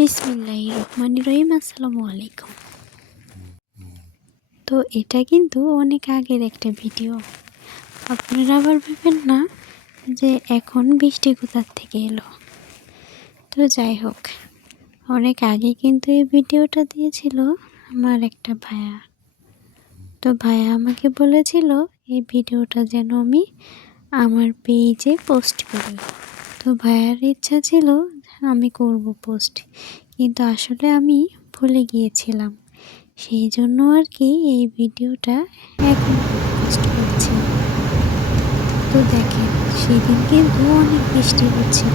বিসমিল্লাহির রহমানির রহিম। আসসালামু আলাইকুম। তো এটা কিন্তু অনেক আগের একটা ভিডিও। আপনারা আবার ভাবেন না যে এখন বৃষ্টি কোথা থেকে এলো। তো যাই হোক, অনেক আগে কিন্তু এই ভিডিওটা দিয়েছিল আমার একটা ভাইয়া। তো ভাইয়া আমাকে বলেছিল এই ভিডিওটা যেন আমি আমার পেজে পোস্ট করি। তো ভাইয়ার ইচ্ছা ছিল আমি করব পোস্ট, কিন্তু আসলে আমি ভুলে গিয়েছিলাম। সেই জন্য আর কি এই ভিডিওটা এখন পোস্ট করছি। তো দেখেন, সেদিন কিন্তু অনেক বৃষ্টি হচ্ছিল।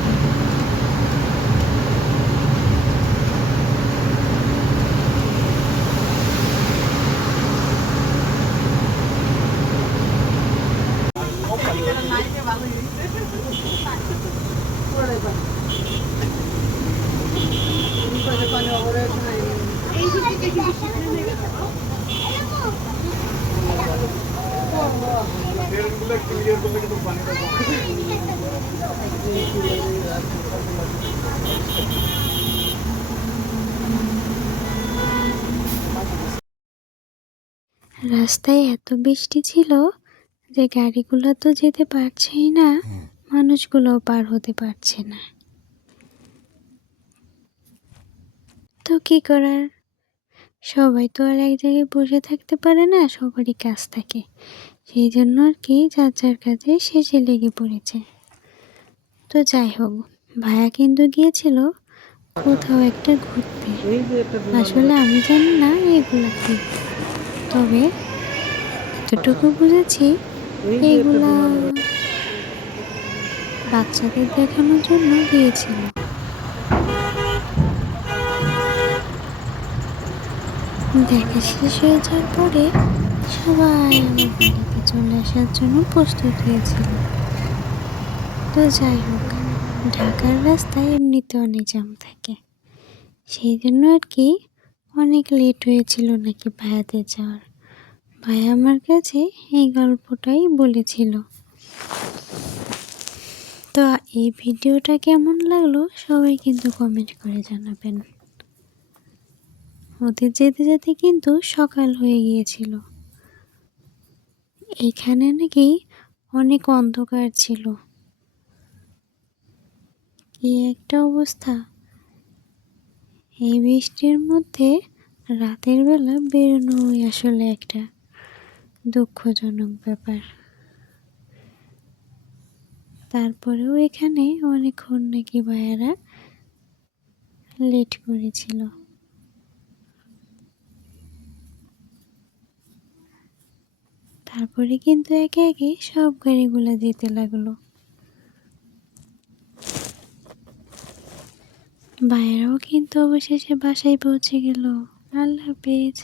রাস্তায় এত বৃষ্টি ছিল যে গাড়িগুলো তো যেতে পারছেই না, মানুষগুলোও পার হতে পারছে না। তো কি করার, সবাই তো আর এক জায়গায় বসে থাকতে পারে না, সবারই কাজ থাকে। সেই জন্য আর কি যার যার কাজে শেষে লেগে পড়েছে। তো যাই হোক, ভাইয়া কিন্তু গিয়েছিল কোথাও একটা ঘুরতে। আসলে আমি জানি না এগুলা কি, তবে এতটুকু বুঝেছি এগুলা বাচ্চাদের দেখানোর জন্য গিয়েছিল। দেখা শেষ হয়ে যাওয়ার পরে সবাই আমার বাড়িতে চলে আসার জন্য প্রস্তুত হয়েছিল। তো যাই হোক, ঢাকার রাস্তায় এমনিতে অনেক জ্যাম থাকে, সেই জন্য আর কি অনেক লেট হয়েছিল নাকি ভাইয়াদের যাওয়ার। ভাইয়া আমার কাছে এই গল্পটাই বলেছিল। তো এই ভিডিওটা কেমন লাগলো সবাই কিন্তু কমেন্ট করে জানাবেন। ওদের যেতে যেতে কিন্তু সকাল হয়ে গিয়েছিল। এখানে নাকি অনেক অন্ধকার ছিল, কি একটা অবস্থা। এই বৃষ্টির মধ্যে রাতের বেলা বেরোনোই আসলে একটা দুঃখজনক ব্যাপার। তারপরেও এখানে অনেকক্ষণ নাকি ভাইয়ারা লেট করেছিল। তারপরে কিন্তু একে একে সব গাড়িগুলো যেতে লাগলো। ভাইয়ারাও কিন্তু অবশেষে বাসায় পৌঁছে গেল। আল্লাহ হাফেজ।